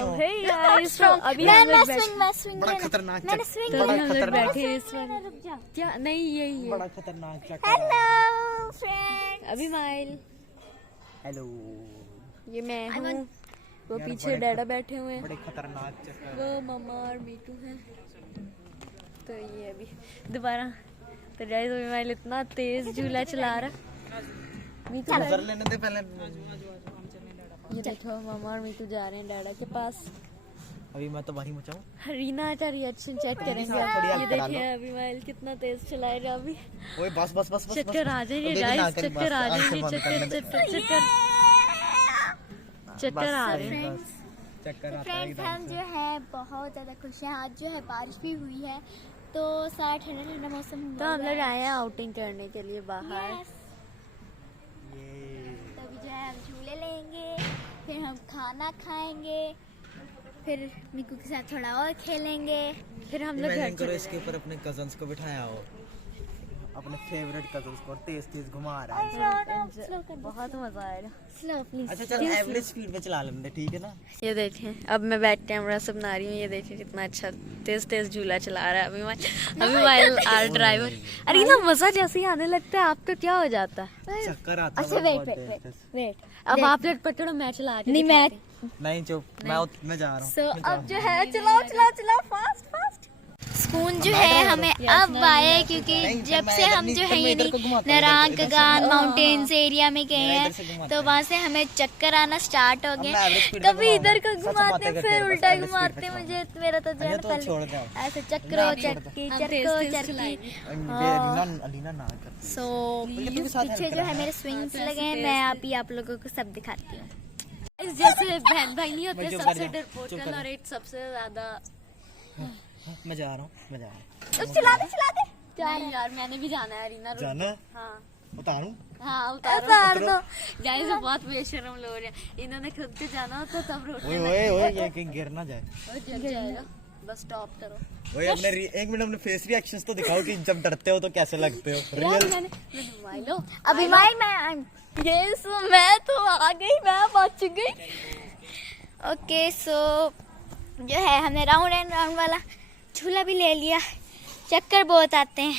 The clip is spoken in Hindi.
Hey guys, so अभी हम लोग बड़ा खतरनाक तो हम लोग बैठे हैं इस बार क्या नहीं यही है बड़ा खतरनाक चक्कर। Hello friends. अभी माइल हेलो। ये मैं हूँ वो यार पीछे डैडा बैठे हुए हैं बड़े खतरनाक चक्कर। वो मम्मा और मीटू है तो ये अभी दोबारा तो गाइस अभी माइल इतना तेज झूला चला रहा मीटू नजर लेने दे पहले। ये देखो मम्मा और मीटू जा रहे हैं डैडा के पास। अभी मैं तो वहीं मचाऊं। रीना का रिएक्शन चेक करेंगे। ये देखिए अभी माइल कितना तेज चलाएगा अभी। ओए बस बस बस बस चक्कर आ जाएंगे गाइस, चक्कर आ जाएंगे, चक्कर आ रहे हैं। चक्कर आता है फ्रेंड्स हम जो है बहुत ज़्यादा खुश हैं। आज जो है बारिश भी हुई है तो सारा ठंडा ठंडा मौसम हुआ तो हम हुआ लोग है। आए हैं आउटिंग करने के लिए बाहर। Yes, तभी जो है हम झूले लेंगे, फिर हम खाना खाएंगे, फिर मिकू के साथ थोड़ा और खेलेंगे। फिर हम लोग घर इमेजिन करो चले इसके ऊपर अपने कजन्स को बिठाया हो, अपने फेवरेट कजन्स को तेज तेज घुमा रहा है। जाएंगे। बहुत मजा आएगा। Slow please. अच्छा चल एवरेज स्पीड पे चला लेंगे, ठीक है ना। ये देखें अब मैं बैक कैमरा से बना रही हूँ। ये देखें कितना अच्छा तेज तेज झूला चला रहा है अभी माइल आर ड्राइवर। अरे ना मजा जैसे ही आने लगता है आपको क्या हो जाता है। चक्कर आता है। अच्छा वेट अब आप लोग पकड़ो मैं चला के नहीं मैं नहीं चुप, मैं जा रहा हूँ। सो अब जो है चलाओ फास्ट फास्ट। सुकून जो है हमें अब आया है क्योंकि जब से हम जो है ये नारंग कगान माउंटेन्स एरिया में गए हैं तो वहाँ से हमें चक्कर आना स्टार्ट हो गए। कभी इधर को घुमाते फिर उल्टा घुमाते मुझे मेरा तो जो है पहले ऐसे चक्रो चक्की चक्को चक्की। अलीना ना कर। सो पीछे जो है मेरे स्विंग्स लगे हैं, मैं अभी आप लोगों को सब दिखाती हूँ। जैसे बहन भाई नहीं होते सबसे डरपोक और एक सबसे ज्यादा। मैं जा रहा हूँ। चला दे नहीं यार मैंने भी जाना है रीना। रुक जाना? हाँ उतारूं? हाँ उतार दो। गाइस बहुत बेशर्म लोग हैं, इन्होंने खुद से जाना होता तब रोकने ओए ये कहीं गिर ना जाए। जल जाएगा बस स्टॉप करो। ओए अपने एक मिनट अपने फेस रिएक्शंस तो दिखाओ कि जब डरते हो तो कैसे लगते हो। यार रियल मैंने माइलो अभी मैं यस मैं तो आ गई, मैं बच गई। ओके सो जो है हमने राउंड एंड राउंड वाला झूला भी ले लिया। चक्कर बहुत आते हैं।